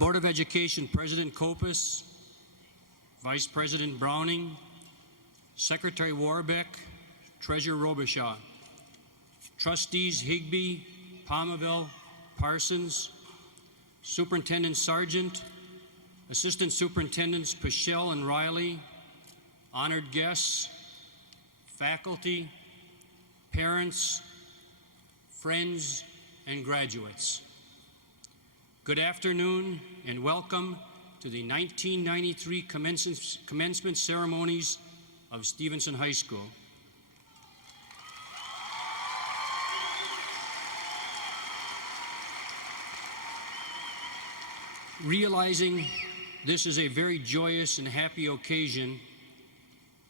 Board of Education President Kopis, Vice President Browning, Secretary Warbeck, Treasurer Robichaud, Trustees Higbee, Palmaville, Parsons, Superintendent Sargent, Assistant Superintendents Pichelle and Riley, honored guests, faculty, parents, friends, and graduates. Good afternoon and welcome to the 1993 commencement ceremonies of Stevenson High School. Realizing this is a very joyous and happy occasion,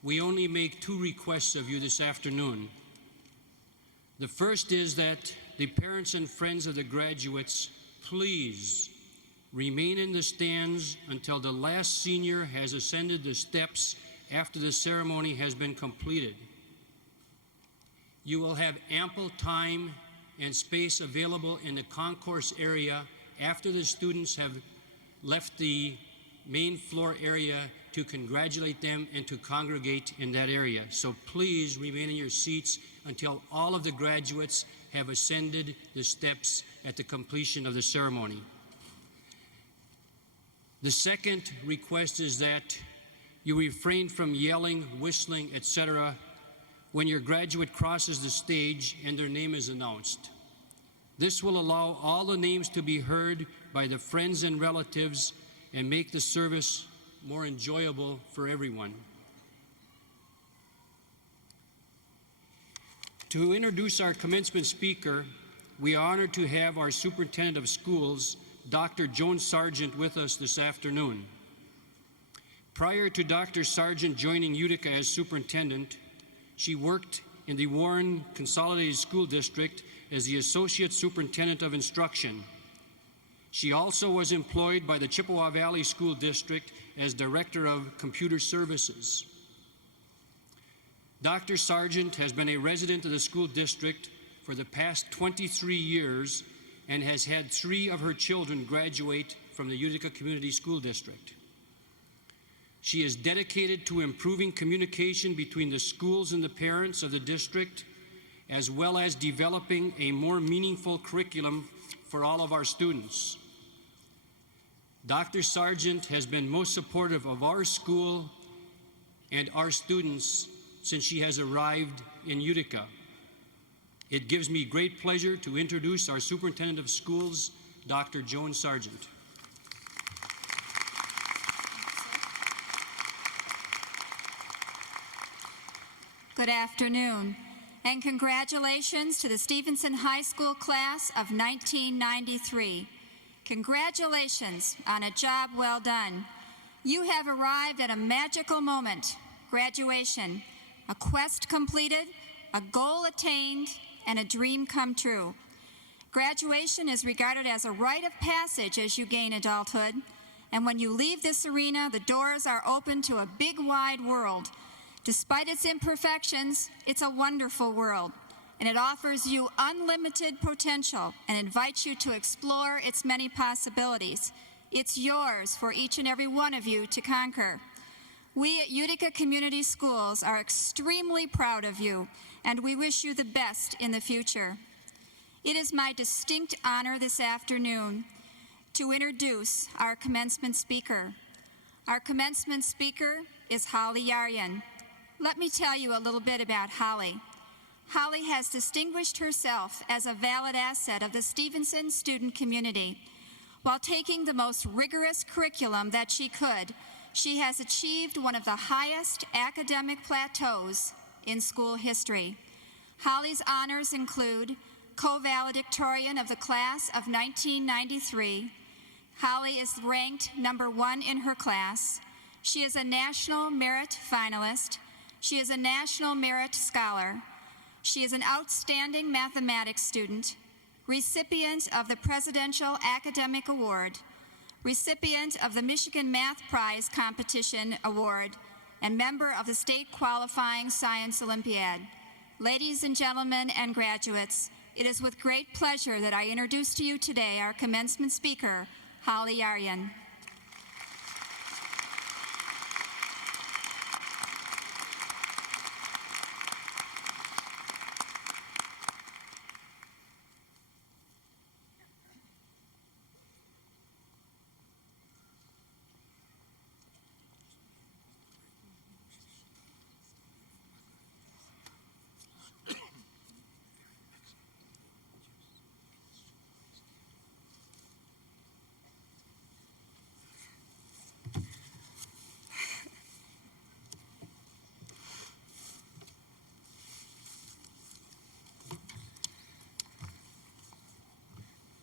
we only make two requests of you this afternoon. The first is that the parents and friends of the graduates please remain in the stands until the last senior has ascended the steps after the ceremony has been completed. You will have ample time and space available in the concourse area after the students have left the main floor area to congratulate them and to congregate in that area. So please remain in your seats until all of the graduates have ascended the steps at the completion of the ceremony. The second request is that you refrain from yelling, whistling, etc. when your graduate crosses the stage and their name is announced. This will allow all the names to be heard by the friends and relatives and make the service more enjoyable for everyone. To introduce our commencement speaker, we are honored to have our Superintendent of Schools, Dr. Joan Sargent, with us this afternoon. Prior to Dr. Sargent joining Utica as superintendent, she worked in the Warren Consolidated School District as the Associate Superintendent of Instruction. She also was employed by the Chippewa Valley School District as Director of Computer Services. Dr. Sargent has been a resident of the school district for the past 23 years and has had 3 of her children graduate from the Utica Community School District. She is dedicated to improving communication between the schools and the parents of the district, as well as developing a more meaningful curriculum for all of our students. Dr. Sargent has been most supportive of our school and our students since she has arrived in Utica. It gives me great pleasure to introduce our Superintendent of Schools, Dr. Joan Sargent. Good afternoon, and congratulations to the Stevenson High School class of 1993. Congratulations on a job well done. You have arrived at a magical moment, graduation, a quest completed, a goal attained, and a dream come true. Graduation is regarded as a rite of passage as you gain adulthood, and when you leave this arena, the doors are open to a big wide world. Despite its imperfections, it's a wonderful world, and it offers you unlimited potential and invites you to explore its many possibilities. It's yours for each and every one of you to conquer. We at Utica Community Schools are extremely proud of you, and we wish you the best in the future. It is my distinct honor this afternoon to introduce our commencement speaker. Our commencement speaker is Holly Yaryan. Let me tell you a little bit about Holly. Holly has distinguished herself as a valid asset of the Stevenson student community. While taking the most rigorous curriculum that she could, she has achieved one of the highest academic plateaus in school history. Holly's honors include co-valedictorian of the class of 1993. Holly is ranked #1 in her class. She is a National Merit Finalist. She is a National Merit Scholar. She is an outstanding mathematics student, recipient of the Presidential Academic Award, recipient of the Michigan Math Prize Competition Award, and member of the State Qualifying Science Olympiad. Ladies and gentlemen and graduates, it is with great pleasure that I introduce to you today our commencement speaker, Holly Aryan.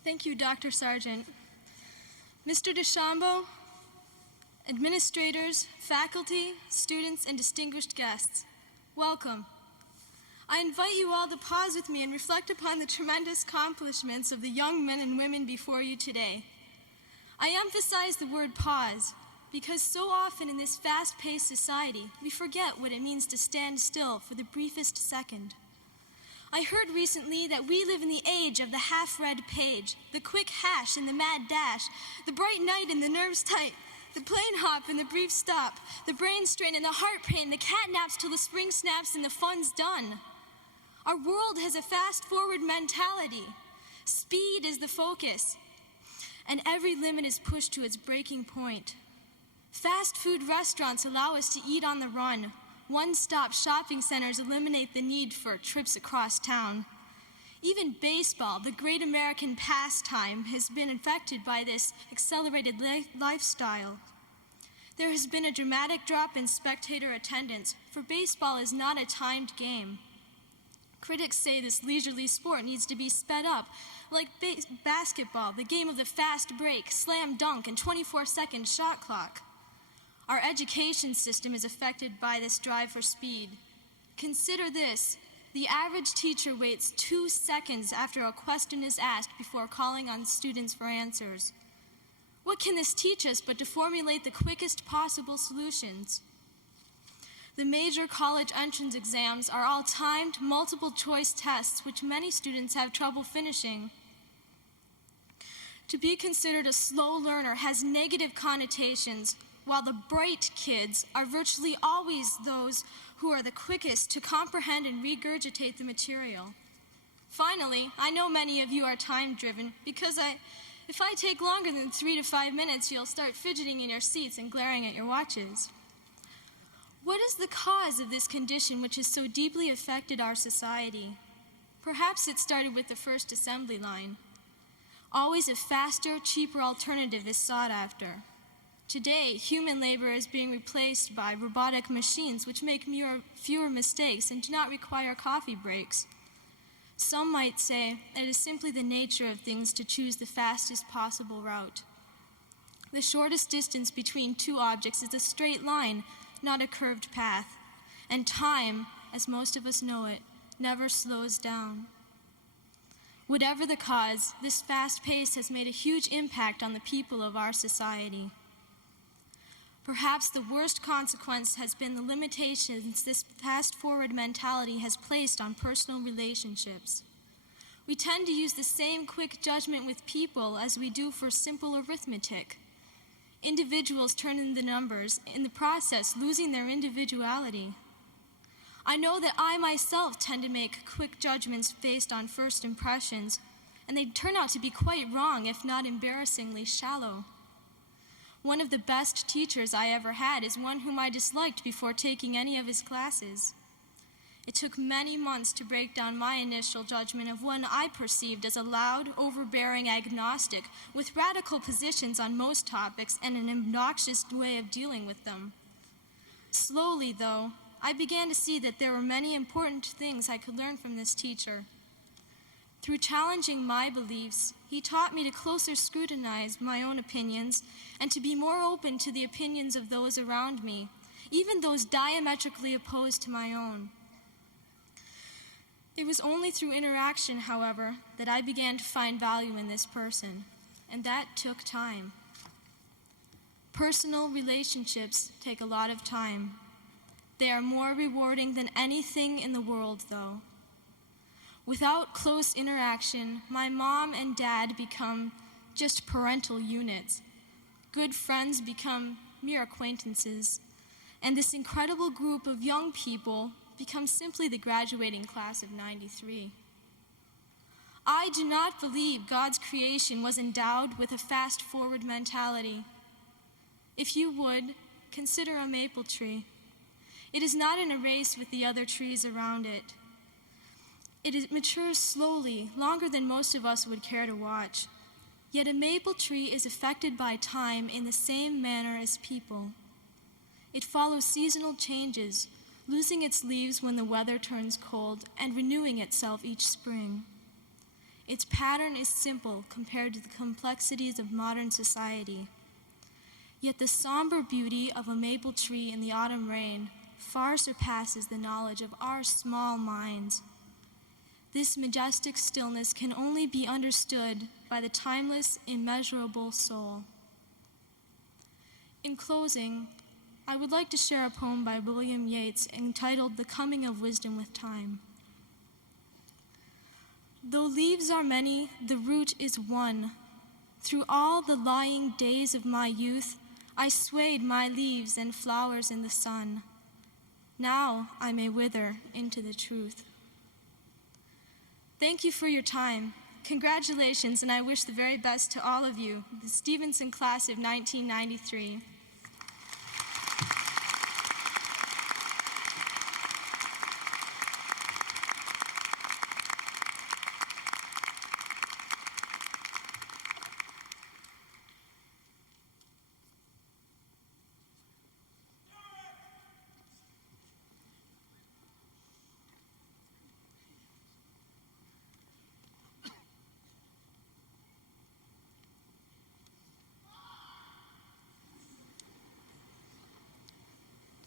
Thank you, Dr. Sargent. Mr. DeChambeau, administrators, faculty, students, and distinguished guests, welcome. I invite you all to pause with me and reflect upon the tremendous accomplishments of the young men and women before you today. I emphasize the word pause because so often in this fast-paced society, we forget what it means to stand still for the briefest second. I heard recently that we live in the age of the half-read page, the quick hash and the mad dash, the bright night and the nerves tight, the plane hop and the brief stop, the brain strain and the heart pain, the cat naps till the spring snaps and the fun's done. Our world has a fast-forward mentality. Speed is the focus, and every limit is pushed to its breaking point. Fast food restaurants allow us to eat on the run. One-stop shopping centers eliminate the need for trips across town. Even baseball, the great American pastime, has been affected by this accelerated lifestyle. There has been a dramatic drop in spectator attendance, for baseball is not a timed game. Critics say this leisurely sport needs to be sped up, like basketball, the game of the fast break, slam dunk, and 24-second shot clock. Our education system is affected by this drive for speed. Consider this: the average teacher waits 2 seconds after a question is asked before calling on students for answers. What can this teach us but to formulate the quickest possible solutions? The major college entrance exams are all timed, multiple-choice tests, which many students have trouble finishing. To be considered a slow learner has negative connotations, while the bright kids are virtually always those who are the quickest to comprehend and regurgitate the material. Finally, I know many of you are time-driven because if I take longer than 3 to 5 minutes, you'll start fidgeting in your seats and glaring at your watches. What is the cause of this condition which has so deeply affected our society? Perhaps it started with the first assembly line. Always a faster, cheaper alternative is sought after. Today, human labor is being replaced by robotic machines which make fewer mistakes and do not require coffee breaks. Some might say it is simply the nature of things to choose the fastest possible route. The shortest distance between two objects is a straight line, not a curved path. And time, as most of us know it, never slows down. Whatever the cause, this fast pace has made a huge impact on the people of our society. Perhaps the worst consequence has been the limitations this fast-forward mentality has placed on personal relationships. We tend to use the same quick judgment with people as we do for simple arithmetic. Individuals turn in the numbers, in the process losing their individuality. I know that I myself tend to make quick judgments based on first impressions, and they turn out to be quite wrong, if not embarrassingly shallow. One of the best teachers I ever had is one whom I disliked before taking any of his classes. It took many months to break down my initial judgment of one I perceived as a loud, overbearing agnostic with radical positions on most topics and an obnoxious way of dealing with them. Slowly, though, I began to see that there were many important things I could learn from this teacher. Through challenging my beliefs, he taught me to closer scrutinize my own opinions and to be more open to the opinions of those around me, even those diametrically opposed to my own. It was only through interaction, however, that I began to find value in this person, and that took time. Personal relationships take a lot of time. They are more rewarding than anything in the world, though. Without close interaction, my mom and dad become just parental units. Good friends become mere acquaintances, and this incredible group of young people becomes simply the graduating class of '93. I do not believe God's creation was endowed with a fast-forward mentality. If you would, consider a maple tree. It is not in a race with the other trees around it. It matures slowly, longer than most of us would care to watch. Yet a maple tree is affected by time in the same manner as people. It follows seasonal changes, losing its leaves when the weather turns cold and renewing itself each spring. Its pattern is simple compared to the complexities of modern society. Yet the somber beauty of a maple tree in the autumn rain far surpasses the knowledge of our small minds. This majestic stillness can only be understood by the timeless, immeasurable soul. In closing, I would like to share a poem by William Yeats entitled The Coming of Wisdom with Time. Though leaves are many, the root is one. Through all the lying days of my youth, I swayed my leaves and flowers in the sun. Now I may wither into the truth. Thank you for your time. Congratulations, and I wish the very best to all of you, the Stevenson class of 1993.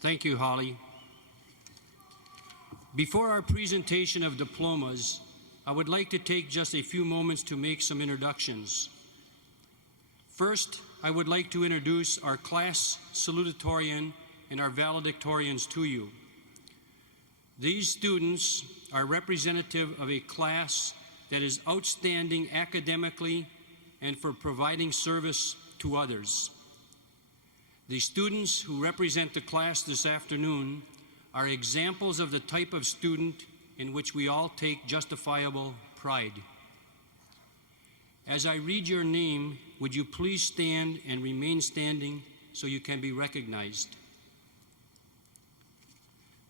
Thank you, Holly. Before our presentation of diplomas, I would like to take just a few moments to make some introductions. First, I would like to introduce our class salutatorian and our valedictorians to you. These students are representative of a class that is outstanding academically and for providing service to others. The students who represent the class this afternoon are examples of the type of student in which we all take justifiable pride. As I read your name, would you please stand and remain standing so you can be recognized?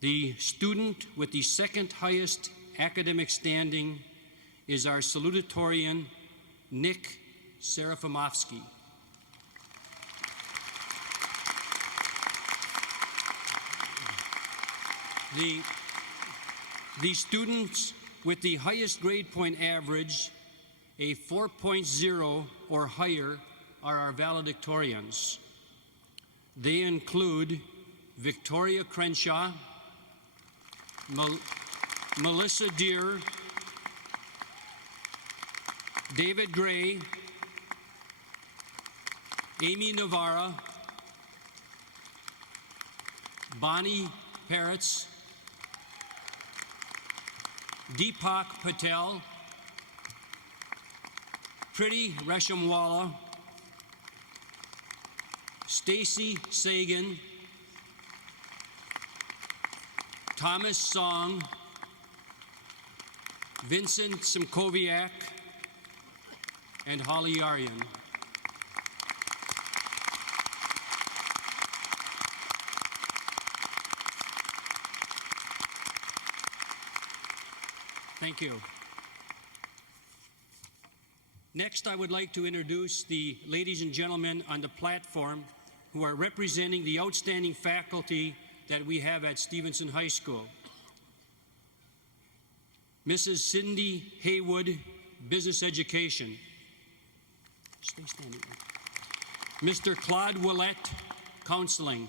The student with the second highest academic standing is our salutatorian, Nick Serafimovsky. The students with the highest grade point average, a 4.0 or higher, are our valedictorians. They include Victoria Crenshaw, Melissa Deere, David Gray, Amy Navarra, Bonnie Peretz, Deepak Patel, Priti Reshamwala, Stacy Sagan, Thomas Song, Vincent Simkoviak, and Holly Aryan. Thank you. Next, I would like to introduce the ladies and gentlemen on the platform who are representing the outstanding faculty that we have at Stevenson High School. Mrs. Cindy Haywood, Business Education. Stay standing. Mr. Claude Willett, Counseling.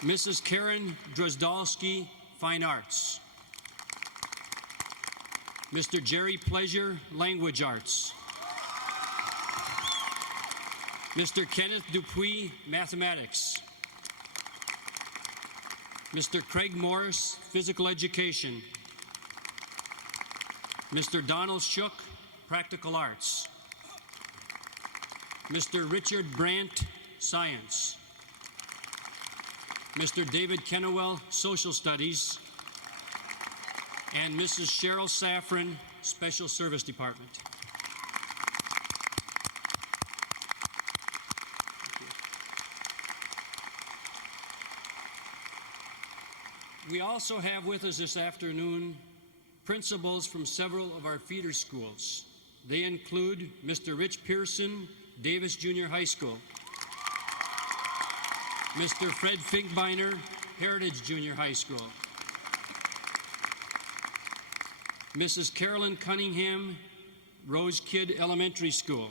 Mrs. Karen Drozdalski, Fine Arts. Mr. Jerry Pleasure, Language Arts. Mr. Kenneth Dupuis, Mathematics. Mr. Craig Morris, Physical Education. Mr. Donald Shook, Practical Arts. Mr. Richard Brandt, Science. Mr. David Kennewell, Social Studies. And Mrs. Cheryl Safran, Special Service Department. We also have with us this afternoon principals from several of our feeder schools. They include Mr. Rich Pearson, Davis Junior High School. Mr. Fred Finkbeiner, Heritage Junior High School. Mrs. Carolyn Cunningham, Rose Kidd Elementary School.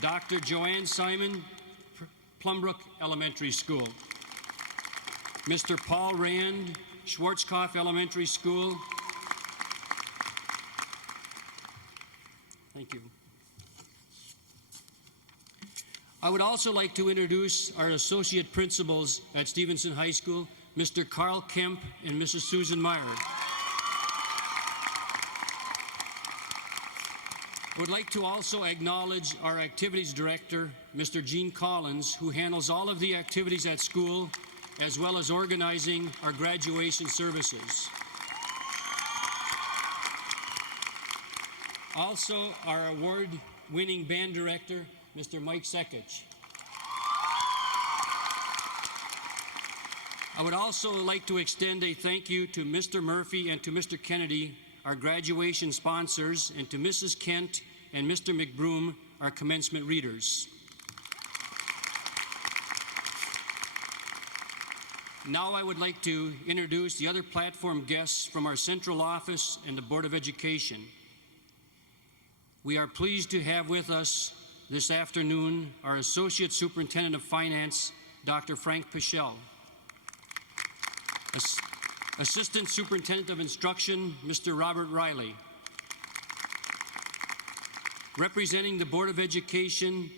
Dr. Joanne Simon, Plumbrook Elementary School. Mr. Paul Rand, Schwarzkopf Elementary School. Thank you. I would also like to introduce our associate principals at Stevenson High School, Mr. Carl Kemp and Mrs. Susan Meyer. I would like to also acknowledge our activities director, Mr. Gene Collins, who handles all of the activities at school, as well as organizing our graduation services. Also, our award-winning band director, Mr. Mike Sekich. I would also like to extend a thank you to Mr. Murphy and to Mr. Kennedy, our graduation sponsors, and to Mrs. Kent and Mr. McBroom, our commencement readers. Now I would like to introduce the other platform guests from our central office and the Board of Education. We are pleased to have with us this afternoon our Associate Superintendent of Finance, Dr. Frank Pichel. Assistant Superintendent of Instruction, Mr. Robert Riley. Representing the Board of Education,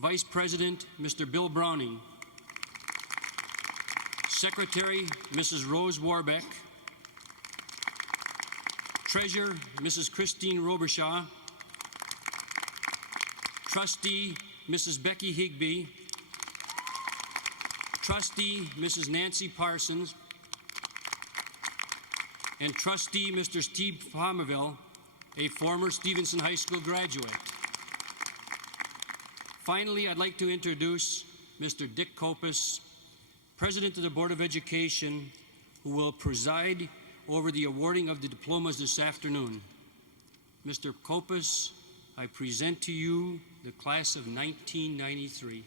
Vice President, Mr. Bill Browning. Secretary, Mrs. Rose Warbeck. Treasurer, Mrs. Christine Robershaw. Trustee, Mrs. Becky Higbee. Trustee, Mrs. Nancy Parsons. And Trustee, Mr. Steve Palmerville, a former Stevenson High School graduate. Finally, I'd like to introduce Mr. Dick Kopis, President of the Board of Education, who will preside over the awarding of the diplomas this afternoon. Mr. Kopis, I present to you the class of 1993.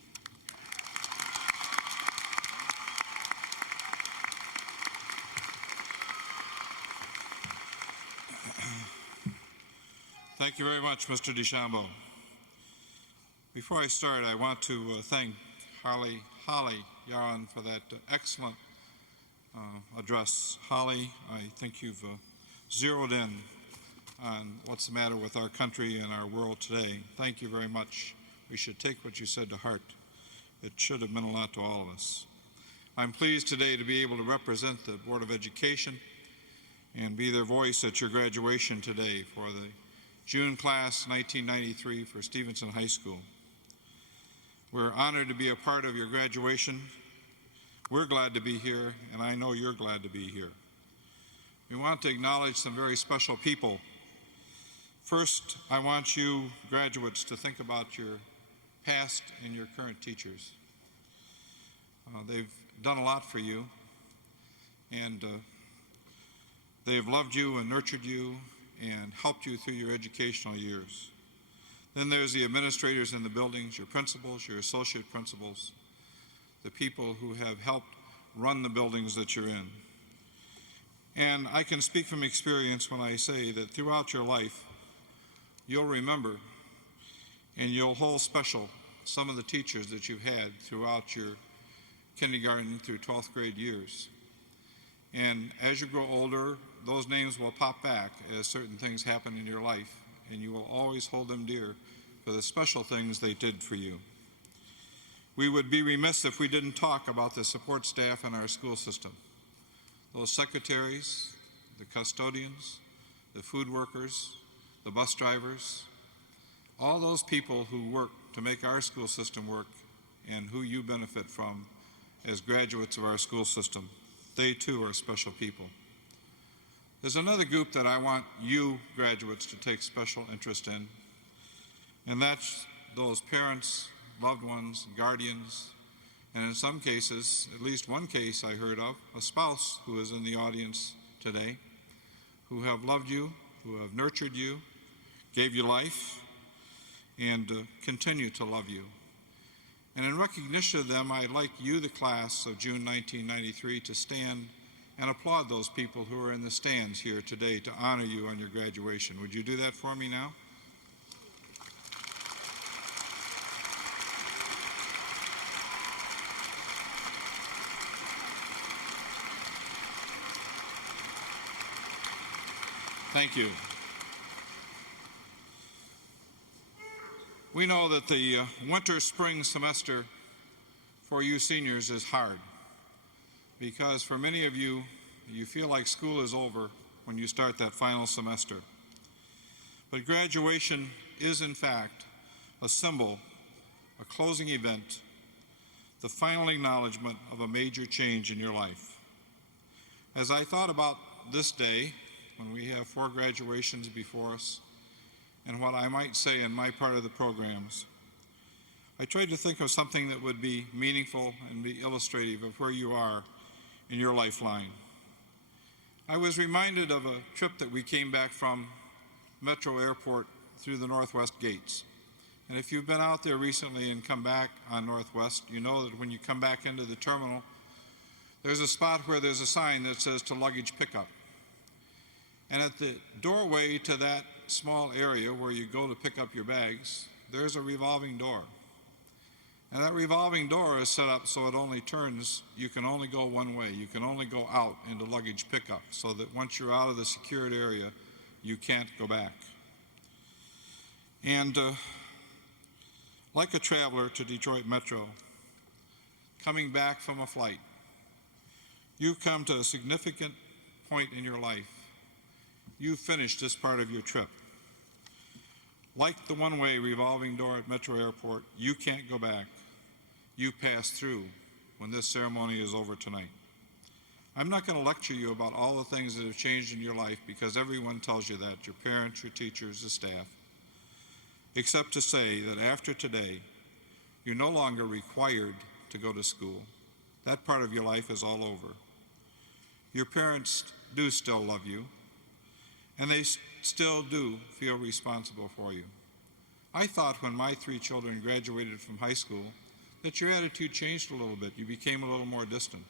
Thank you very much, Mr. DeChambeau. Before I start, I want to thank Holly Yaron for that excellent address. Holly, I think you've zeroed in on what's the matter with our country and our world today. Thank you very much. We should take what you said to heart. It should have meant a lot to all of us. I'm pleased today to be able to represent the Board of Education and be their voice at your graduation today for the June class 1993 for Stevenson High School. We're honored to be a part of your graduation. We're glad to be here, and I know you're glad to be here. We want to acknowledge some very special people. First, I want you graduates to think about your past and your current teachers. They've done a lot for you, and they've loved you and nurtured you and helped you through your educational years. Then there's the administrators in the buildings, your principals, your associate principals, the people who have helped run the buildings that you're in. And I can speak from experience when I say that throughout your life, you'll remember and you'll hold special some of the teachers that you've had throughout your kindergarten through 12th grade years. And as you grow older, those names will pop back as certain things happen in your life, and you will always hold them dear for the special things they did for you. We would be remiss if we didn't talk about the support staff in our school system. Those secretaries, the custodians, the food workers, the bus drivers, all those people who work to make our school system work and who you benefit from as graduates of our school system. They too are special people. There's another group that I want you graduates to take special interest in, and that's those parents, loved ones, guardians, and in some cases, at least one case I heard of, a spouse who is in the audience today, who have loved you, who have nurtured you, gave you life, and continue to love you. And in recognition of them, I'd like you, the class of June 1993, to stand and applaud those people who are in the stands here today to honor you on your graduation. Would you do that for me now? Thank you. We know that the winter-spring semester for you seniors is hard because for many of you, you feel like school is over when you start that final semester. But graduation is, in fact, a symbol, a closing event, the final acknowledgement of a major change in your life. As I thought about this day, when we have 4 graduations before us, and what I might say in my part of the programs, I tried to think of something that would be meaningful and be illustrative of where you are in your lifeline. I was reminded of a trip that we came back from Metro Airport through the Northwest gates. And if you've been out there recently and come back on Northwest, you know that when you come back into the terminal, there's a spot where there's a sign that says to luggage pickup. And at the doorway to that small area where you go to pick up your bags, there's a revolving door. And that revolving door is set up so it only turns, you can only go one way. You can only go out into luggage pickup so that once you're out of the secured area, you can't go back. And like a traveler to Detroit Metro, coming back from a flight, you've come to a significant point in your life. You've finished this part of your trip. Like the one-way revolving door at Metro Airport, you can't go back. You pass through when this ceremony is over tonight. I'm not going to lecture you about all the things that have changed in your life because everyone tells you that, your parents, your teachers, the staff, except to say that after today, you're no longer required to go to school. That part of your life is all over. Your parents do still love you, and they still do feel responsible for you. I thought when my 3 children graduated from high school that your attitude changed a little bit. You became a little more distant.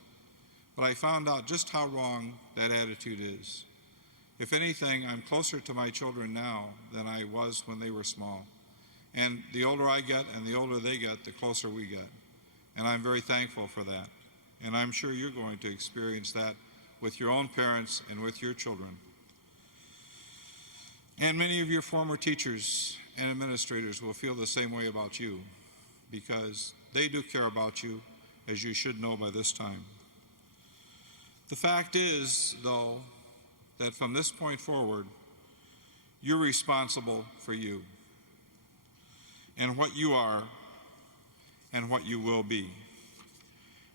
But I found out just how wrong that attitude is. If anything, I'm closer to my children now than I was when they were small. And the older I get and the older they get, the closer we get. And I'm very thankful for that. And I'm sure you're going to experience that with your own parents and with your children. And many of your former teachers and administrators will feel the same way about you because they do care about you, as you should know by this time. The fact is, though, that from this point forward, you're responsible for you and what you are and what you will be.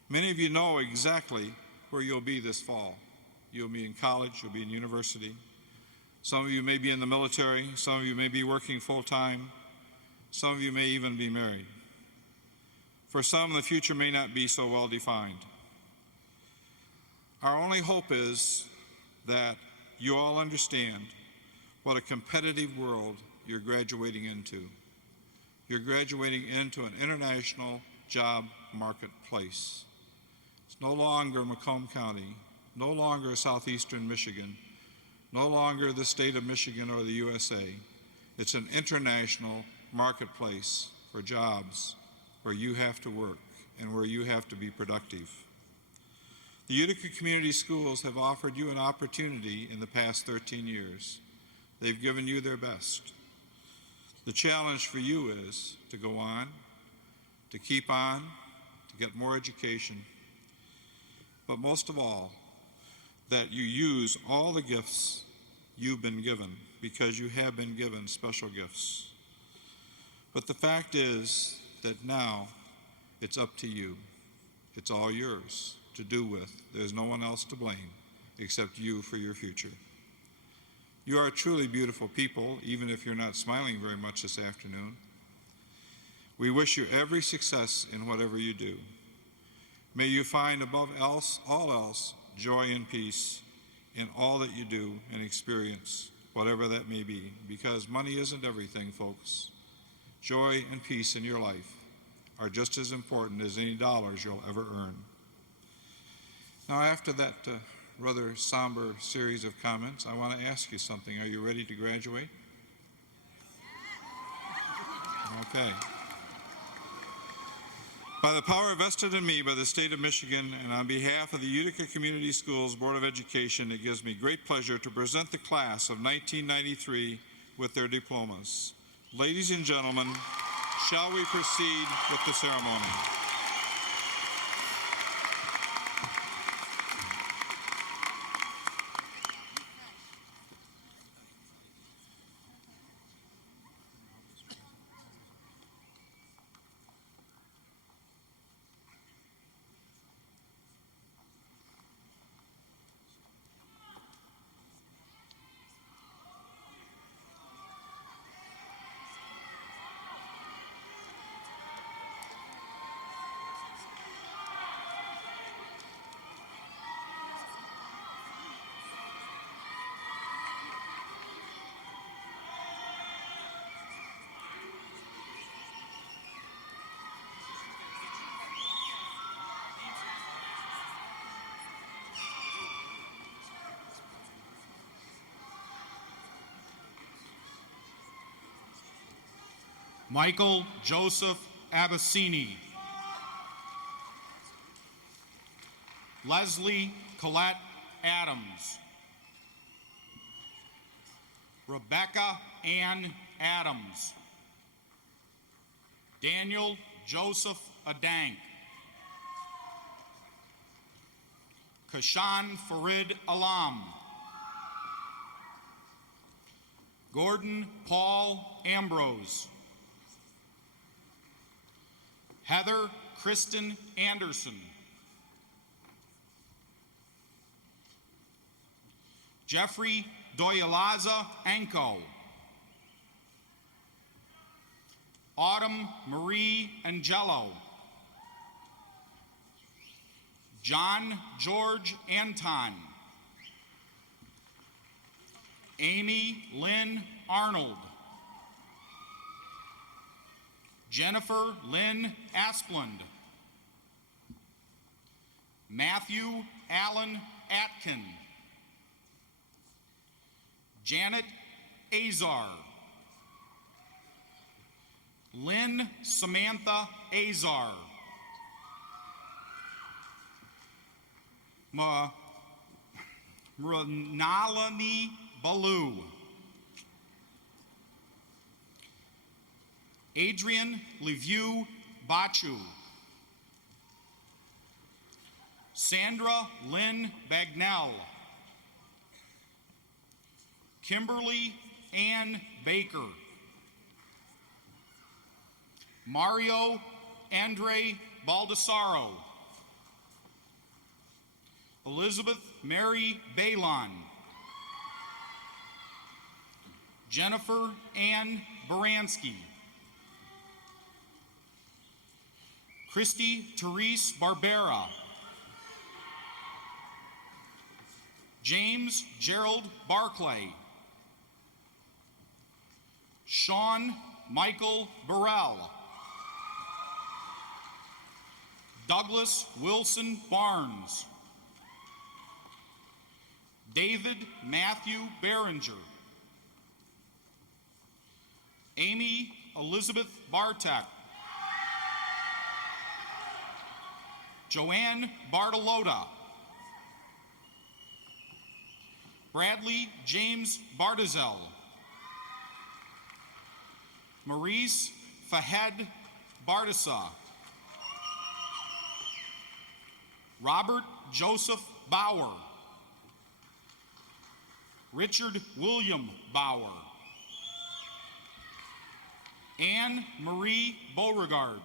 Many of you know exactly where you'll be this fall. You'll be in college, you'll be in university. Some of you may be in the military, some of you may be working full-time, some of you may even be married. For some, the future may not be so well defined. Our only hope is that you all understand what a competitive world you're graduating into. You're graduating into an international job marketplace. It's no longer Macomb County, no longer southeastern Michigan, no longer the state of Michigan or the USA. It's an international marketplace for jobs where you have to work and where you have to be productive. The Utica Community Schools have offered you an opportunity in the past 13 years. They've given you their best. The challenge for you is to go on, to keep on, to get more education, but most of all, that you use all the gifts you've been given, because you have been given special gifts. But the fact is that now it's up to you. It's all yours to do with. There's no one else to blame except you for your future. You are truly beautiful people, even if you're not smiling very much this afternoon. We wish you every success in whatever you do. May you find above all else, joy and peace in all that you do and experience, whatever that may be, because money isn't everything, folks. Joy and peace in your life are just as important as any dollars you'll ever earn. Now, after that rather somber series of comments, I want to ask you something. Are you ready to graduate? Okay. By the power vested in me by the state of Michigan and on behalf of the Utica Community Schools Board of Education, it gives me great pleasure to present the class of 1993 with their diplomas. Ladies and gentlemen, shall we proceed with the ceremony? Michael Joseph Abbassini. Leslie Colette Adams. Rebecca Ann Adams. Daniel Joseph Adank. Kashan Farid Alam. Gordon Paul Ambrose. Heather Kristen Anderson. Jeffrey Doyalaza Anko. Autumn Marie Angelo. John George Anton. Amy Lynn Arnold. Jennifer Lynn Asplund. Matthew Allen Atkin. Janet Azar. Lynn Samantha Azar. Mrinalini Balu. Adrian Levieu Bachu. Sandra Lynn Bagnell. Kimberly Ann Baker. Mario Andre Baldessaro. Elizabeth Mary Balon. Jennifer Ann Baranski. Christy Therese Barbera. James Gerald Barclay. Sean Michael Burrell. Douglas Wilson Barnes. David Matthew Behringer. Amy Elizabeth Bartek. Joanne Bartolota. Bradley James Bartizel. Maurice Fahed Bardissa. Robert Joseph Bauer. Richard William Bauer, Anne Marie Beauregard,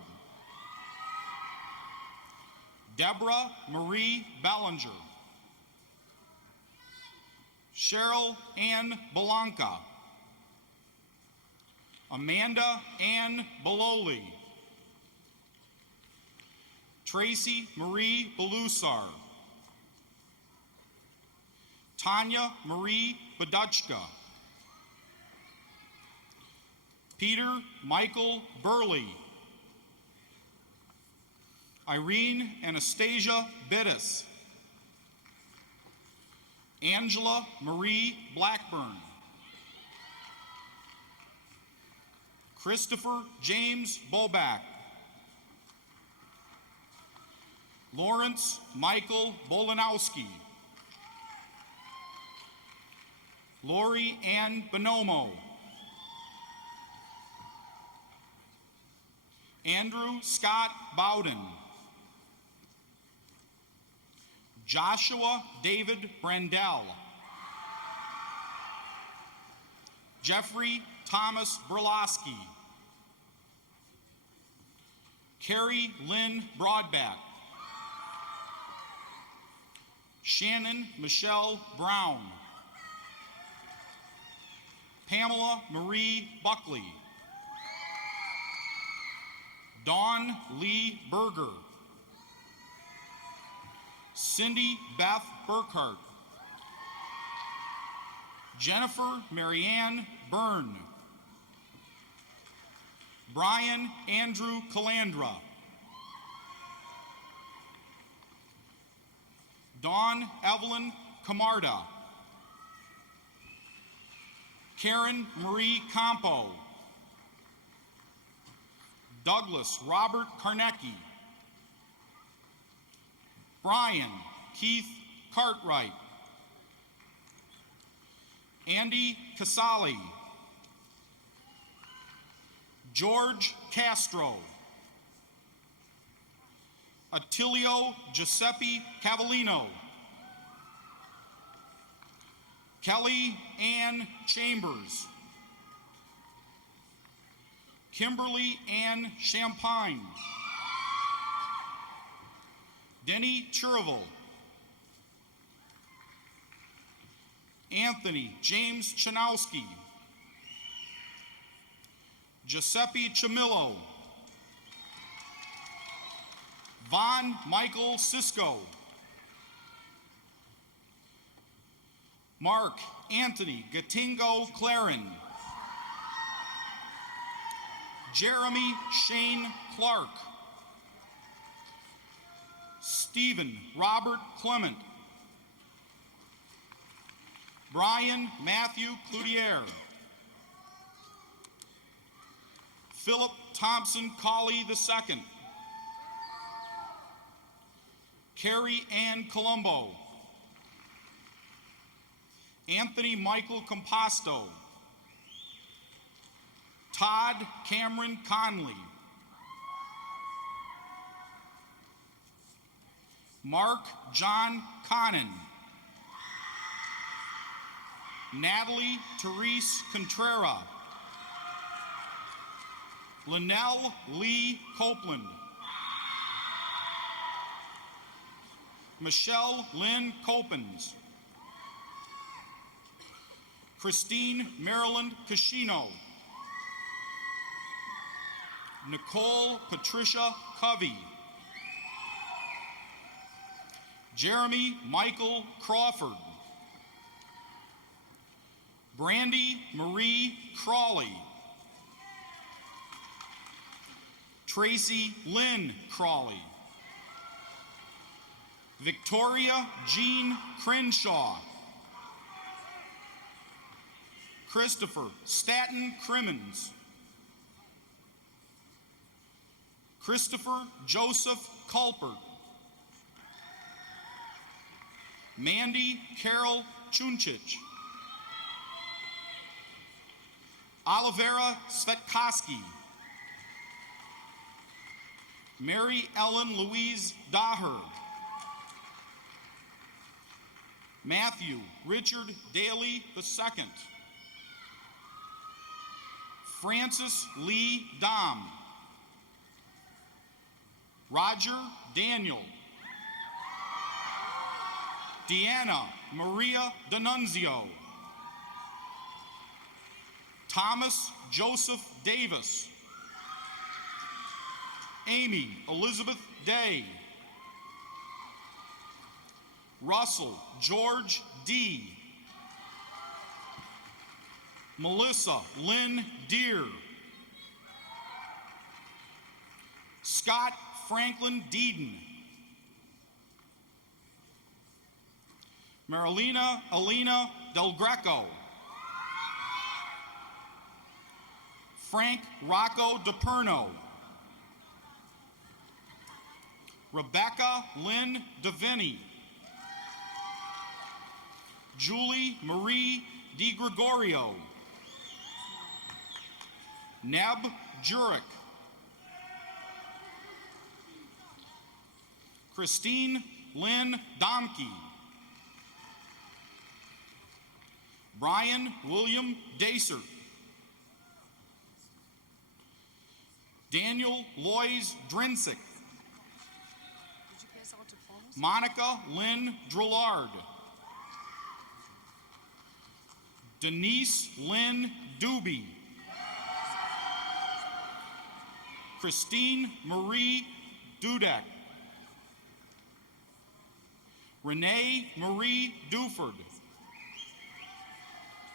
Deborah Marie Ballinger, Cheryl Ann Belanca, Amanda Ann Beloli, Tracy Marie Belusar, Tanya Marie Badutchka, Peter Michael Burley, Irene Anastasia Bittis, Angela Marie Blackburn, Christopher James Boback, Lawrence Michael Bolanowski, Lori Ann Bonomo, Andrew Scott Bowden, Joshua David Brandell, Jeffrey Thomas Berlosky, Carrie Lynn Broadbat, Shannon Michelle Brown, Pamela Marie Buckley, Dawn Lee Berger, Cindy Beth Burkhart, Jennifer Marianne Byrne, Brian Andrew Calandra, Dawn Evelyn Camarda, Karen Marie Campo, Douglas Robert Karnecki, Brian Keith Cartwright, Andy Casali, George Castro, Attilio Giuseppe Cavallino, Kelly Ann Chambers, Kimberly Ann Champagne, Denny Churville, Anthony James Chanowski, Giuseppe Chamillo, Von Michael Cisco, Mark Anthony Gatingo Claren, Jeremy Shane Clark, Stephen Robert Clement, Brian Matthew Cloutier, Philip Thompson Colley II, Carrie Ann Colombo, Anthony Michael Composto, Todd Cameron Conley, Mark John Connon, Natalie Therese Contrera, Linnell Lee Copeland, Michelle Lynn Copens, Christine Maryland Cascino, Nicole Patricia Covey, Jeremy Michael Crawford, Brandy Marie Crawley, Tracy Lynn Crawley, Victoria Jean Crenshaw, Christopher Staten Crimmins, Christopher Joseph Culpert, Mandy Carol Chunchich, Olivera Svetkoski, Mary Ellen Louise Daher, Matthew Richard Daly II. Francis Lee Dom. Roger Daniel. Deanna Maria D'Annunzio. Thomas Joseph Davis. Amy Elizabeth Day. Russell George D. Melissa Lynn Deere. Scott Franklin Deeden. Marilena Alina Del Greco. Frank Rocco DePerno. Rebecca Lynn DeVinny. Julie Marie DiGregorio. Neb Jurek. Christine Lynn Domke. Brian William Dacer. Daniel Lois Drensick. Monica Lynn Drillard. Denise Lynn Doobie. Christine Marie Dudek. Renee Marie Duford.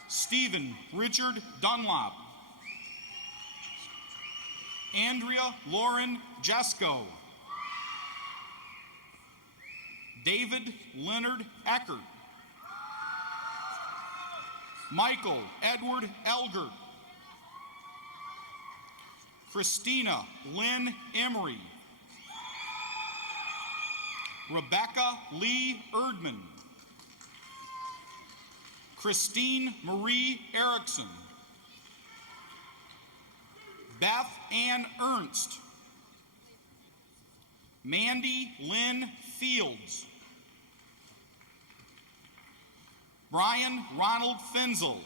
Stephen Richard Dunlop. Andrea Lauren Jesko. David Leonard Eckert. Michael Edward Elgert. Christina Lynn Emery. Rebecca Lee Erdman. Christine Marie Erickson. Beth Ann Ernst. Mandy Lynn Fields. Brian Ronald Finzel.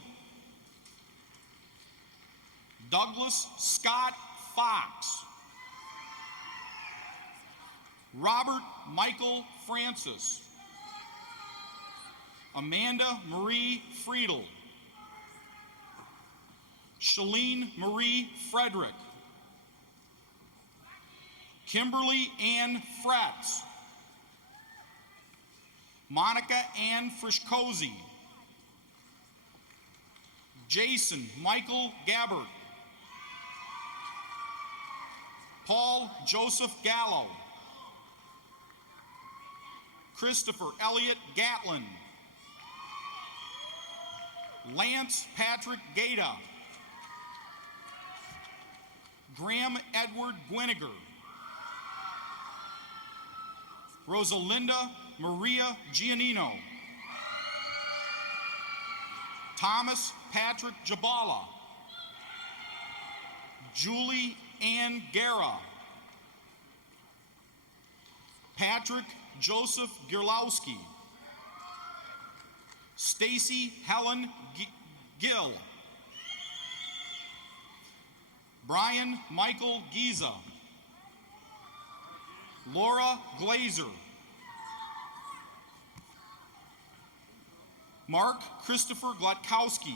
Douglas Scott Fox. Robert Michael Francis. Amanda Marie Friedel. Shalene Marie Frederick. Kimberly Ann Fratz. Monica Ann Frischkozy. Jason Michael Gabbert. Paul Joseph Gallo. Christopher Elliott Gatlin. Lance Patrick Gata. Graham Edward Gwiniger. Rosalinda Maria Giannino. Thomas Patrick Jabala. Julie Ann Guerra. Patrick Joseph Gierlowski. Stacy Helen Gill. Brian Michael Giza. Laura Glazer. Mark Christopher Glatkowski.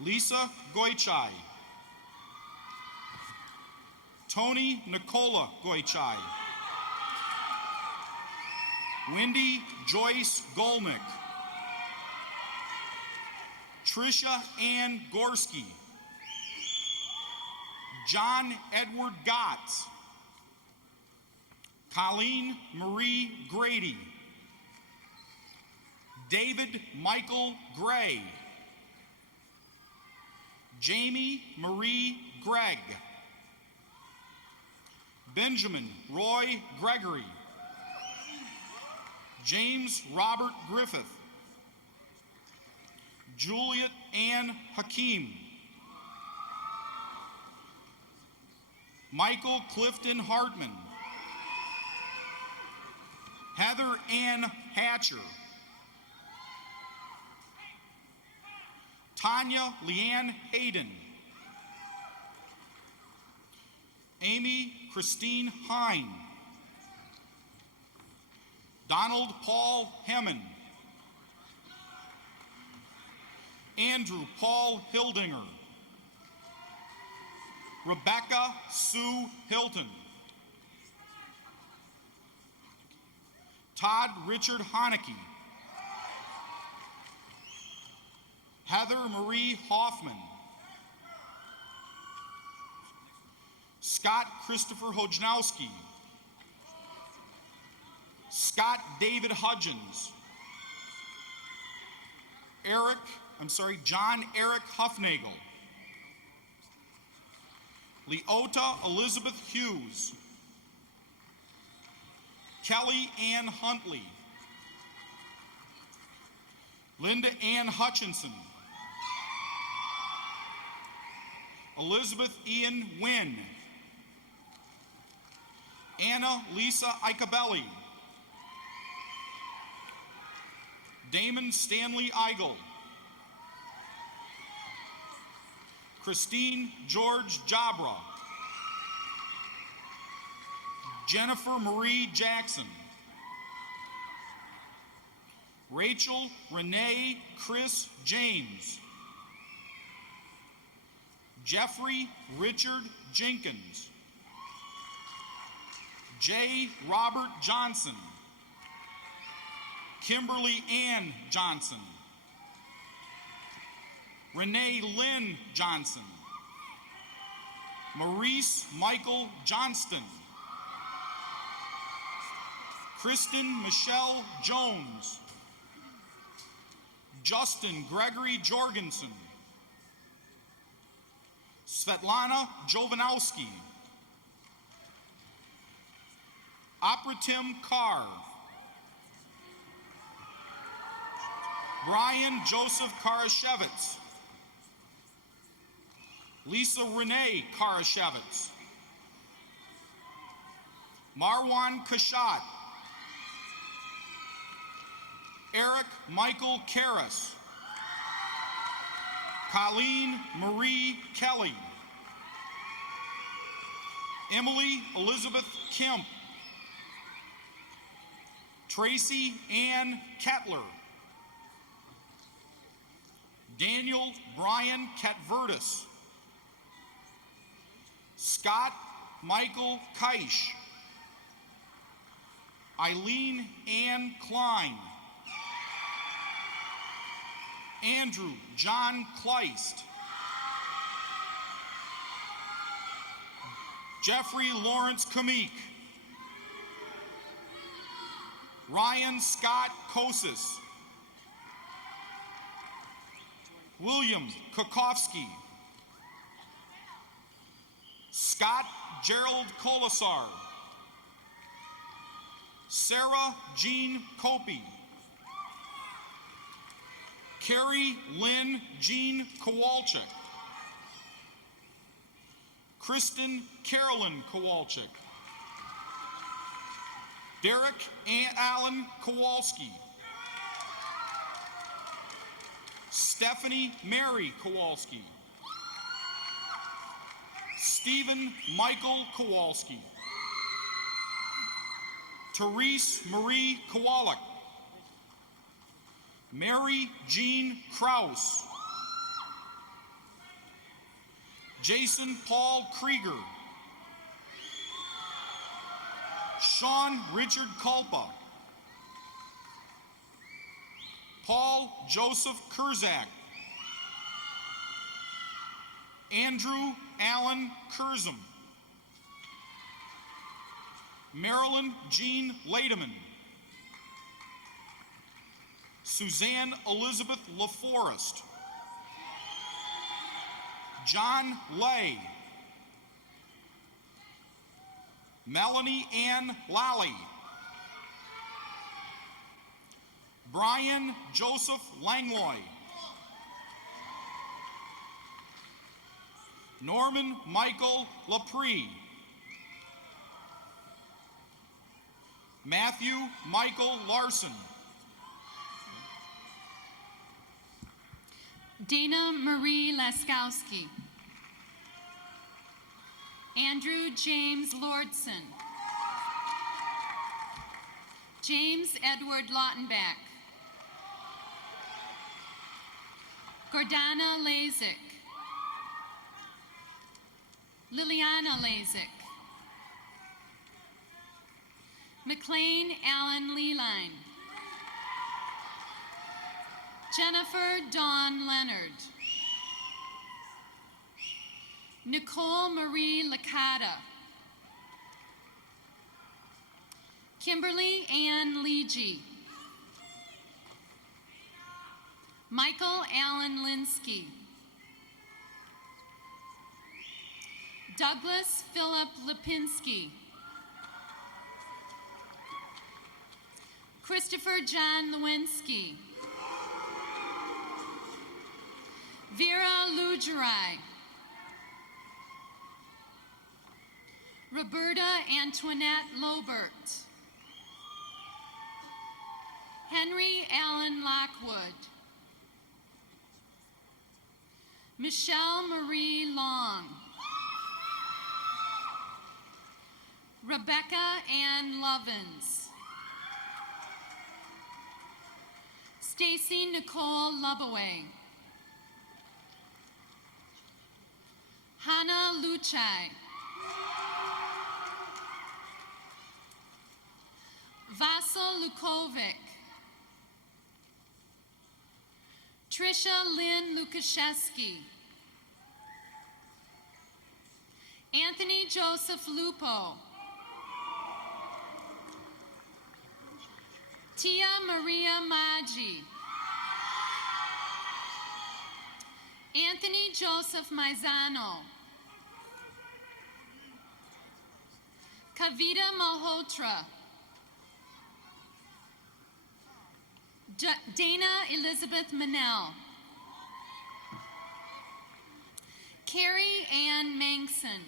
Lisa Goichai. Tony Nicola Goichai. Wendy Joyce Golnick. Tricia Ann Gorski. John Edward Gotts. Colleen Marie Grady. David Michael Gray. Jamie Marie Gregg. Benjamin Roy Gregory. James Robert Griffith. Juliet Ann Hakeem. Michael Clifton Hartman. Heather Ann Hatcher. Tanya Leanne Hayden. Amy Christine Hine. Donald Paul Hemmen. Andrew Paul Hildinger. Rebecca Sue Hilton. Todd Richard Haneke. Heather Marie Hoffman. Scott Christopher Hojnowski. Scott David Hudgens. John Eric Huffnagel. Leota Elizabeth Hughes. Kelly Ann Huntley. Linda Ann Hutchinson. Elizabeth Ian Wynn. Anna Lisa Icabelli. Damon Stanley Eigel. Christine George Jabra. Jennifer Marie Jackson. Rachel Renee Chris James. Jeffrey Richard Jenkins. J. Robert Johnson. Kimberly Ann Johnson. Renee Lynn Johnson. Maurice Michael Johnston. Kristen Michelle Jones. Justin Gregory Jorgensen. Svetlana Jovanowski. Apratim Carr. Brian Joseph Karashevitz. Lisa Renee Karashevitz. Marwan Kashat. Eric Michael Karras. Colleen Marie Kelly. Emily Elizabeth Kemp. Tracy Ann Kettler. Daniel Brian Katvertis. Scott Michael Keisch. Eileen Ann Klein. Andrew John Kleist. Jeffrey Lawrence Kamik. Ryan Scott Kosis. William Kokowski. Scott Gerald Colasar. Sarah Jean Copey. Carrie Lynn Jean Kowalczyk. Kristen Carolyn Kowalczyk. Derek Allen Kowalski. Stephanie Mary Kowalski. Stephen Michael Kowalski. Therese Marie Kowalik. Mary Jean Kraus. Jason Paul Krieger. Sean Richard Kulpa. Paul Joseph Kurzak. Andrew Allen Kurzum. Marilyn Jean Lademan. Suzanne Elizabeth LaForest. John Lay. Melanie Ann Lally. Brian Joseph Langloy. Norman Michael Laprie. Matthew Michael Larson. Dana Marie Laskowski. Andrew James Lordson. James Edward Lautenbach. Gordana Lazik. Liliana Lazik. McLean Allen Leline. Jennifer Dawn Leonard. Nicole Marie Licata. Kimberly Ann Leegee. Michael Allen Linsky. Douglas Philip Lipinski. Christopher John Lewinsky. Vera Lugerai. Roberta Antoinette Lobert. Henry Allen Lockwood. Michelle Marie Long. Rebecca Ann Lovins. Stacy Nicole Lubaway. Hannah Luchai. Vasil Lukovic. Trisha Lynn Lukashevsky. Anthony Joseph Lupo. Tia Maria Maggi. Anthony Joseph Maizano. Kavita Malhotra. Dana Elizabeth Manel. Carrie Ann Mangson.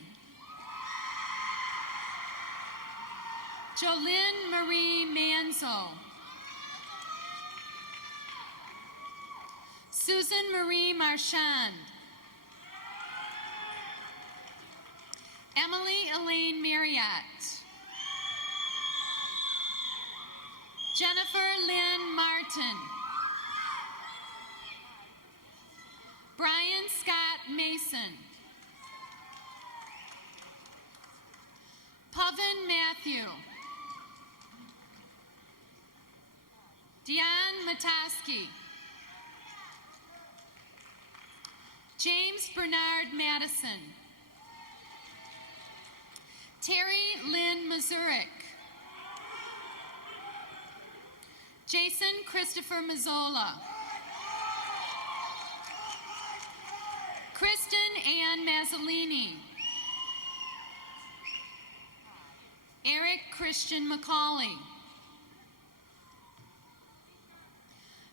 Jolynn Marie Manzo. Susan Marie Marchand. Emily Elaine Marriott. Jennifer Lynn Martin. Brian Scott Mason. Pavan Matthew. Diane Mataski. James Bernard Madison. Terry Lynn Mazurek. Jason Christopher Mazzola. Kristen Ann Mazzolini. Eric Christian McCauley.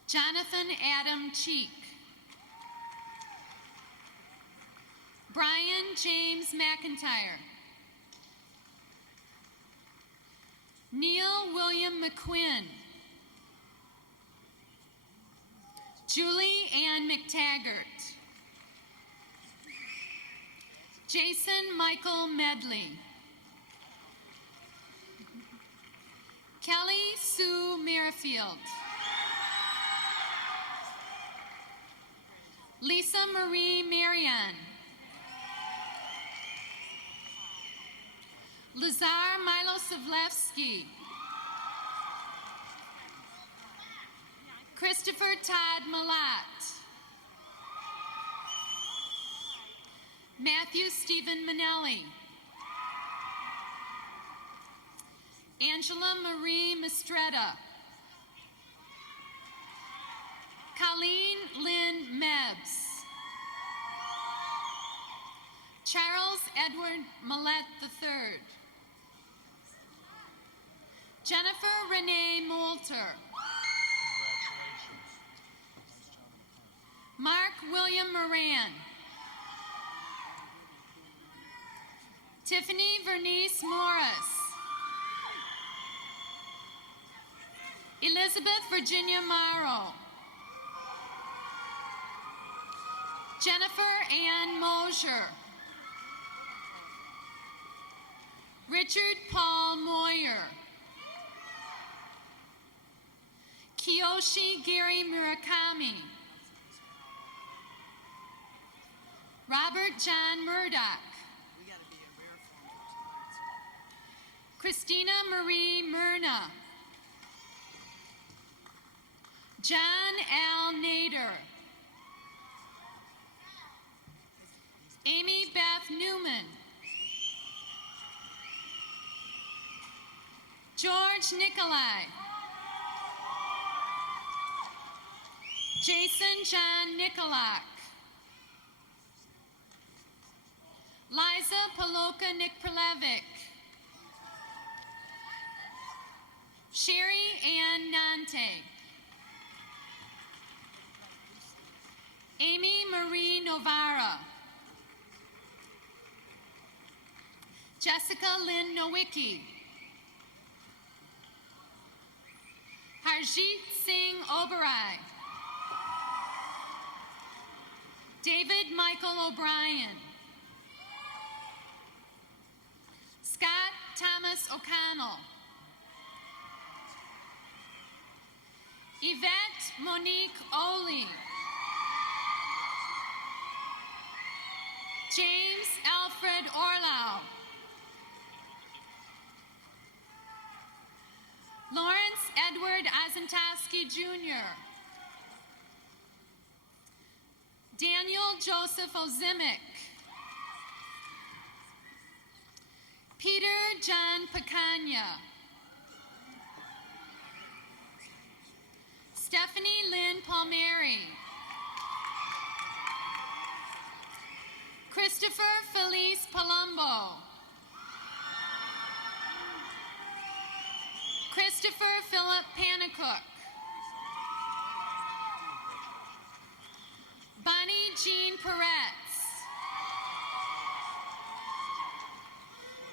Jonathan Adam Cheek. Brian James McIntyre. Neil William McQuinn. Julie Ann McTaggart. Jason Michael Medley. Kelly Sue Merrifield. Lisa Marie Marian. Lazar Milosavlevsky. Christopher Todd Malat. Matthew Stephen Manelli. Angela Marie Mistretta. Colleen Lynn Mebbs. Charles Edward Millett III. Jennifer Renee Moulter. Mark William Moran. Tiffany Vernice Morris. Elizabeth Virginia Morrow. Jennifer Ann Mosier. Richard Paul Moyer. Kiyoshi Gary Murakami. Robert John Murdoch. Christina Marie Myrna. John L. Nader. Amy Beth Newman. George Nicolai. Jason John Nicolak. Liza Paloka Nikprlevic. Sherry Ann Nante. Amy Marie Novara. Jessica Lynn Nowicki. Harjit Singh Oberoi. David Michael O'Brien. Scott Thomas O'Connell. Yvette Monique Oley. James Alfred Orlau. Lawrence Edward Azantowski Jr. Daniel Joseph Ozimick. Peter John Picagna. Stephanie Lynn Palmieri. Christopher Felice Palumbo. Christopher Philip Panicook. Bonnie Jean Peretz.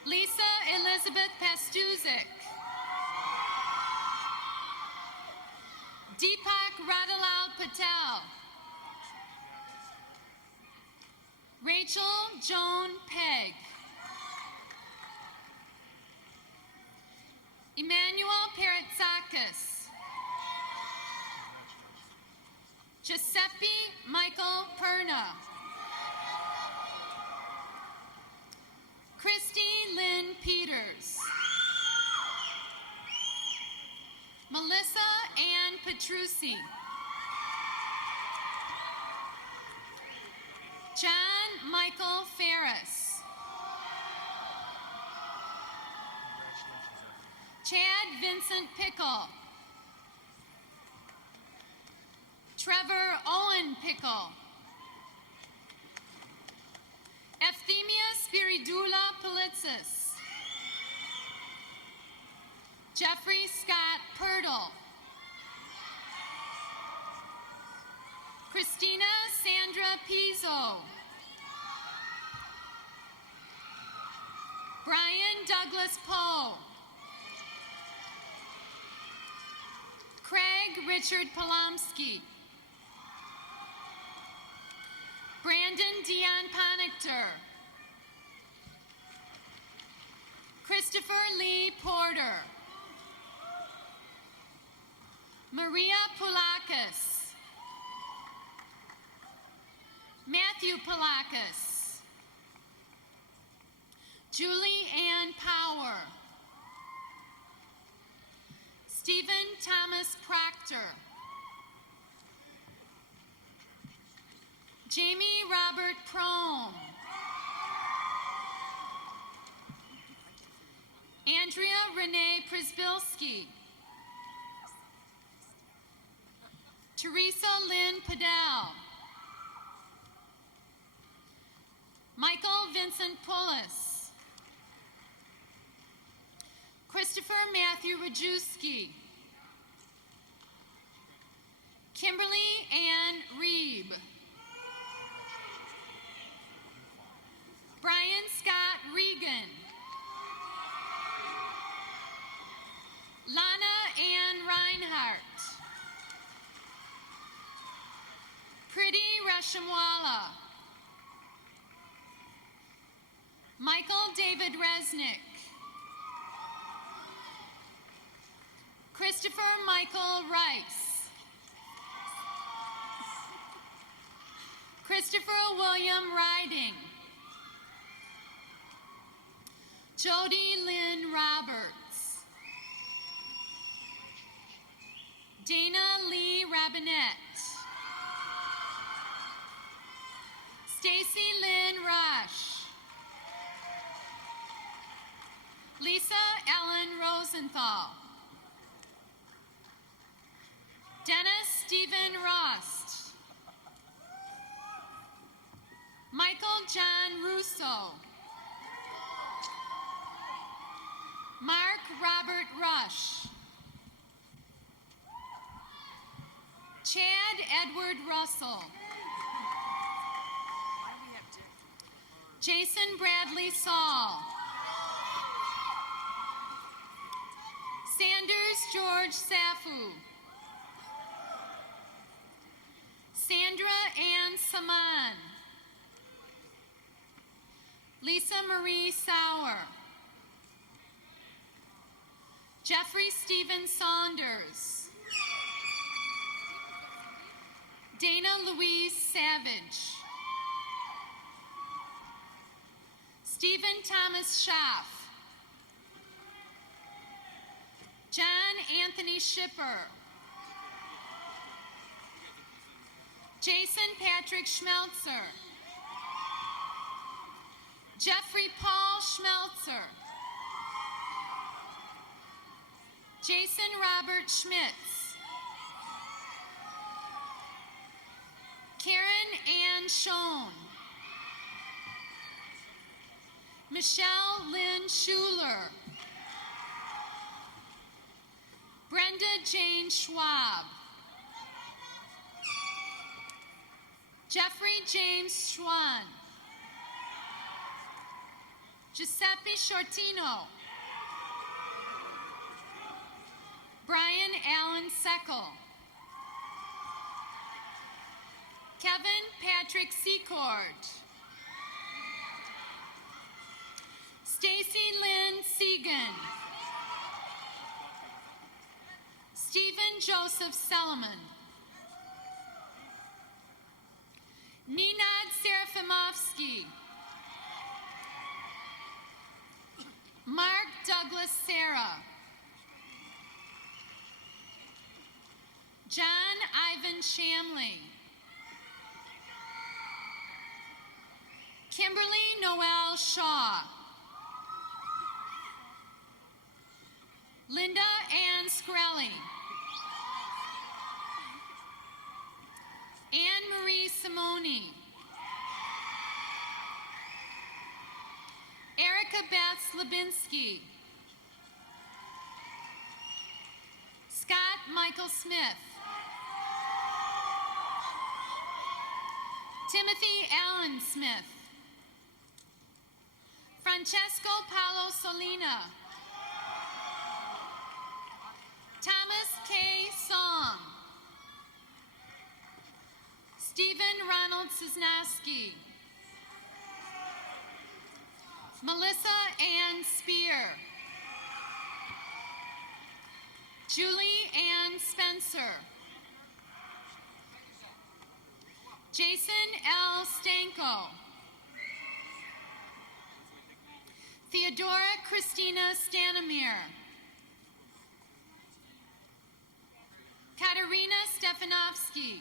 Lisa Elizabeth Pastuzik. Deepak Radhalal Patel. Rachel Joan Pegg. Emmanuel Paratsakis. Giuseppe Michael Perna. Christy Lynn Peters. Melissa Ann Petrucci. John Michael Ferris. Chad Vincent Pickle. Trevor Owen Pickle. Euphemia Spiridula Politzis. Jeffrey Scott Purtle. Christina Sandra Pizzo. Brian Douglas Poe. Craig Richard Polomsky. Brandon Dion Ponichter. Christopher Lee Porter. Maria Poulakis. Matthew Poulakis. Julie Ann Power. Stephen Thomas Proctor. Jamie Robert Prome. Andrea Renee Przbilski. Teresa Lynn Padel. Michael Vincent Pullis. Christopher Matthew Rajewski. Kimberly Ann Reeb. Brian Scott Regan. Lana Ann Reinhardt. Shimwala. Michael David Resnick. Christopher Michael Rice. Christopher William Riding. Jody Lynn Roberts. Dana Lee Robinette. Stacy Lynn Rush. Lisa Ellen Rosenthal. Dennis Stephen Rost. Michael John Russo. Mark Robert Rush. Chad Edward Russell. Jason Bradley Saul. Sanders George Safu. Sandra Ann Saman. Lisa Marie Sauer. Jeffrey Stephen Saunders. Dana Louise Savage. Stephen Thomas Schaff. John Anthony Shipper. Jason Patrick Schmelzer. Jeffrey Paul Schmelzer. Jason Robert Schmitz. Karen Ann Schoen. Michelle Lynn Schuler. Brenda Jane Schwab. Jeffrey James Schwan. Giuseppe Shortino. Brian Allen Seckel. Kevin Patrick Secord. Stacy Lynn Segan. Stephen Joseph Selman. Ninad Serafimovsky. Mark Douglas Sarah. John Ivan Shamley. Kimberly Noel Shaw. Linda Ann Skrelly. Anne Marie Simone. Erica Beth Slabinski. Scott Michael Smith. Timothy Allen Smith. Francesco Paolo Solina. Thomas K. Song. Stephen Ronald Cisnowski. Melissa Ann Spear. Julie Ann Spencer. Jason L. Stanko. Theodora Christina Stanimir. Katerina Stefanovsky.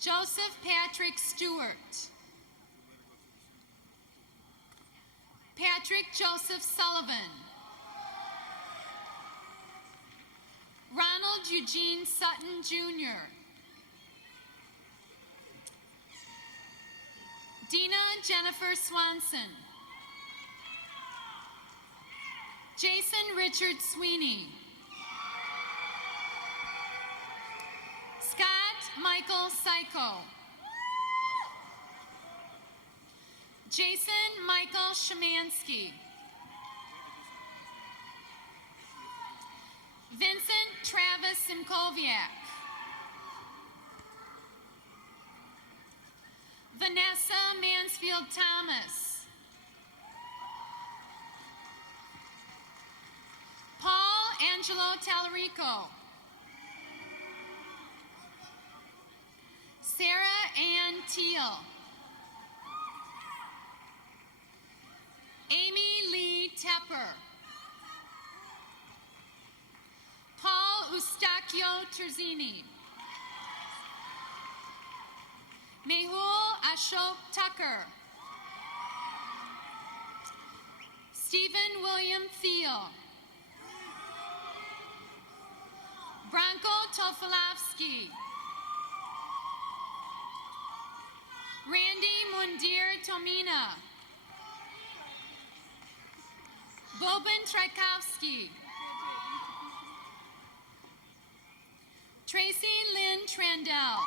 Joseph Patrick Stewart. Patrick Joseph Sullivan. Ronald Eugene Sutton, Jr. Dina Jennifer Swanson. Jason Richard Sweeney. Scott Michael Psycho. Jason Michael Shemansky. Vincent Travis Simkoviak. Vanessa Mansfield Thomas. Paul Angelo Tallarico. Sarah Ann Teal. Amy Lee Tepper. Paul Eustachio Terzini. Mehul Ashok Tucker. Stephen William Thiel. Branko Tofilovsky. Randy Mundir Tomina. Boban Tchaikovsky. Tracy Lynn Trandell.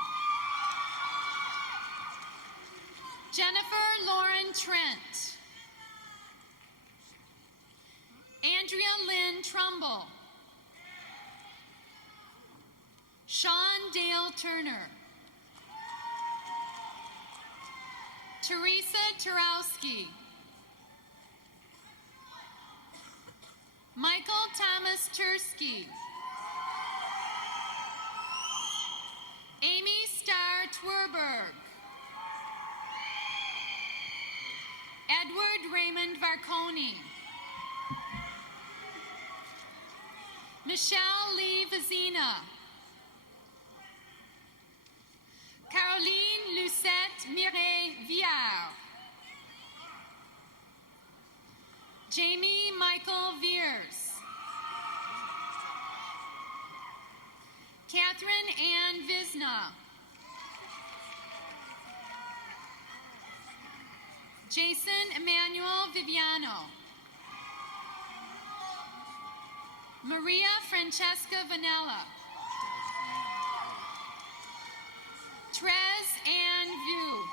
Jennifer Lauren Trent. Andrea Lynn Trumbull. Sean Dale Turner. Teresa Turowski. Michael Thomas Tursky. Amy Starr Twerberg. Edward Raymond Varconi. Michelle Lee Vazina. Caroline Lucette Mireille Viard. Jamie Michael Veers. Catherine Ann Visna. Jason Emmanuel Viviano. Maria Francesca Vanella. Trez Ann View.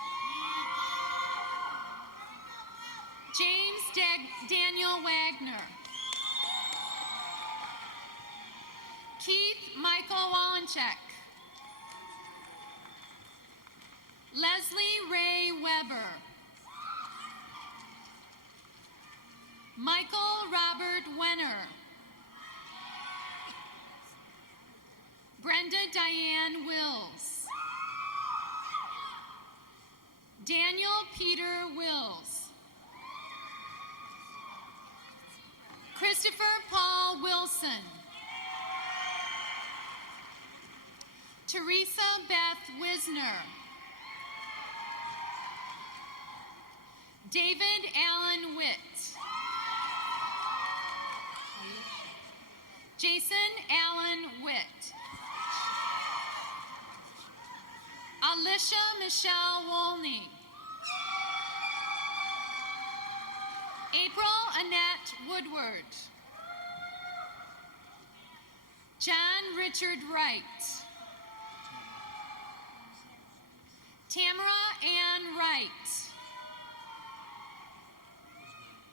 James Daniel Wagner. Keith Michael Wallencheck. Leslie Ray Weber. Michael Robert Wenner. Brenda Diane Wills. Daniel Peter Wills. Christopher Paul Wilson. Teresa Beth Wisner. David Allen Witt. Jason Allen Witt. Alicia Michelle Wolney. April Annette Woodward. John Richard Wright. Tamara Ann Wright.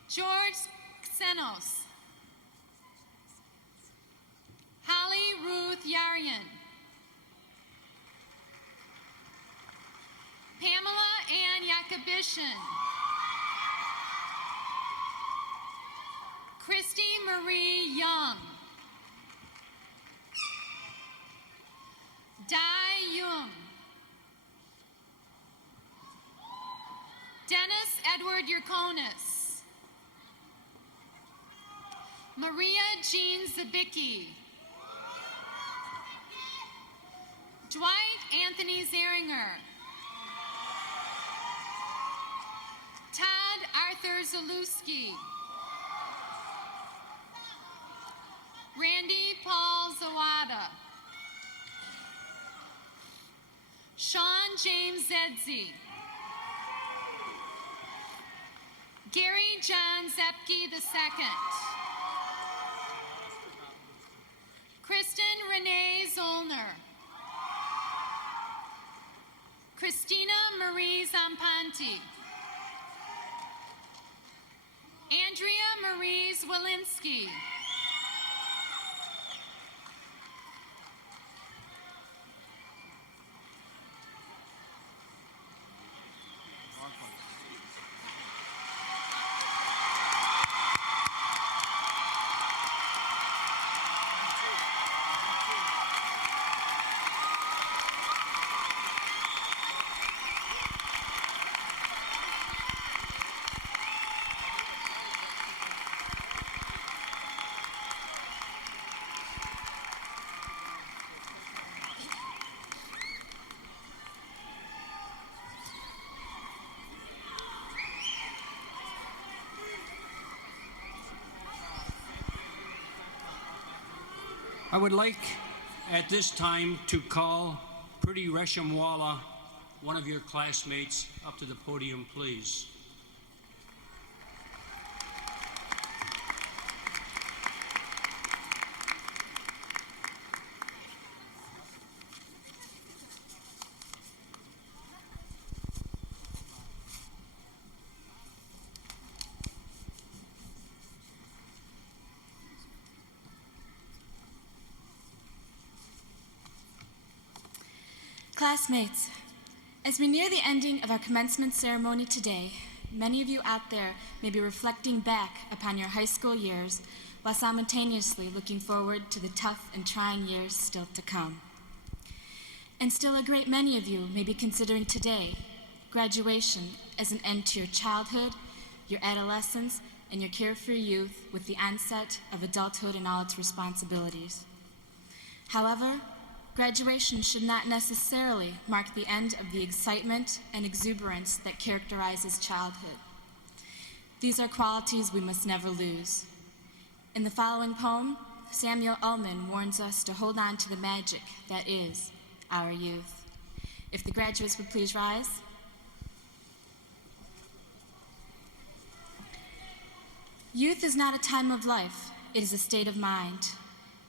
George Xenos. Holly Ruth Yarian. Pamela Ann Yakubishin. Christy Marie Young. Dai Jung. Dennis Edward Yurkonis. Maria Jean Zabicki. Dwight Anthony Zeringer. Todd Arthur Zalewski. Randy Paul Zawada. Sean James Zedzi. Gary John Zepke II. Kristen Renee Zollner. Christina Marie Zampanti. Andrea Marie Zwolinski. I would like at this time to call Pretty Reshamwala, one of your classmates, up to the podium, please. Classmates, as we near the ending of our commencement ceremony today, many of you out there may be reflecting back upon your high school years while simultaneously looking forward to the tough and trying years still to come. And still a great many of you may be considering today graduation as an end to your childhood, your adolescence, and your carefree youth with the onset of adulthood and all its responsibilities. However, graduation should not necessarily mark the end of the excitement and exuberance that characterizes childhood. These are qualities we must never lose. In the following poem, Samuel Ullman warns us to hold on to the magic that is our youth. If the graduates would please rise. Youth is not a time of life, it is a state of mind.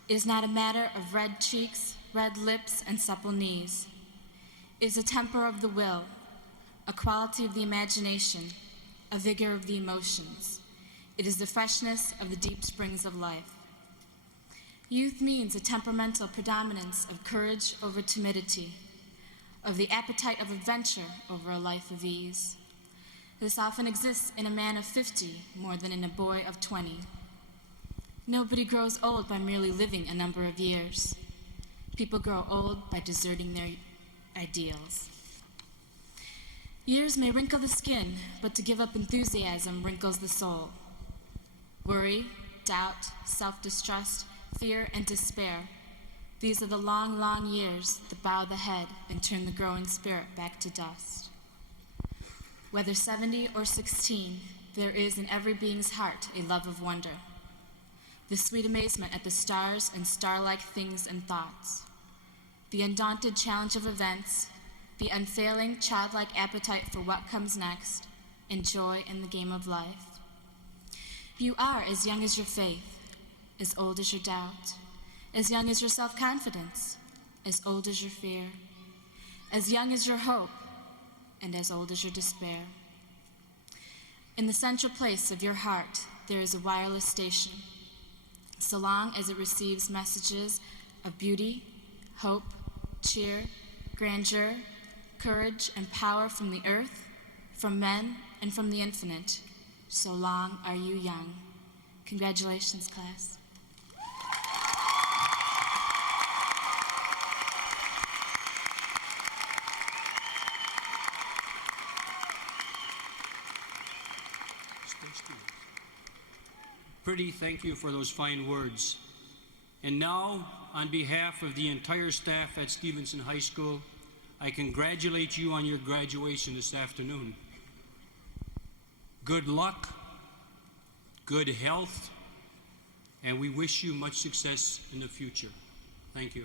It is not a matter of red cheeks, red lips, and supple knees. It is a temper of the will, a quality of the imagination, a vigor of the emotions. It is the freshness of the deep springs of life. Youth means a temperamental predominance of courage over timidity, of the appetite of adventure over a life of ease. This often exists in a man of 50 more than in a boy of 20. Nobody grows old by merely living a number of years. People grow old by deserting their ideals. Years may wrinkle the skin, but to give up enthusiasm wrinkles the soul. Worry, doubt, self-distrust, fear, and despair. These are the long, long years that bow the head and turn the growing spirit back to dust. Whether 70 or 16, there is in every being's heart a love of wonder. The sweet amazement at the stars and star-like things and thoughts, the undaunted challenge of events, the unfailing childlike appetite for what comes next, and joy in the game of life. You are as young as your faith, as old as your doubt, as young as your self-confidence, as old as your fear, as young as your hope, and as old as your despair. In the central place of your heart, there is a wireless station. So long as it receives messages of beauty, hope, cheer, grandeur, courage, and power from the earth, from men, and from the infinite, so long are you young. Congratulations, class. Pretty, thank you for those fine words. And now, on behalf of the entire staff at Stevenson High School, I congratulate you on your graduation this afternoon. Good luck, good health, and we wish you much success in the future. Thank you.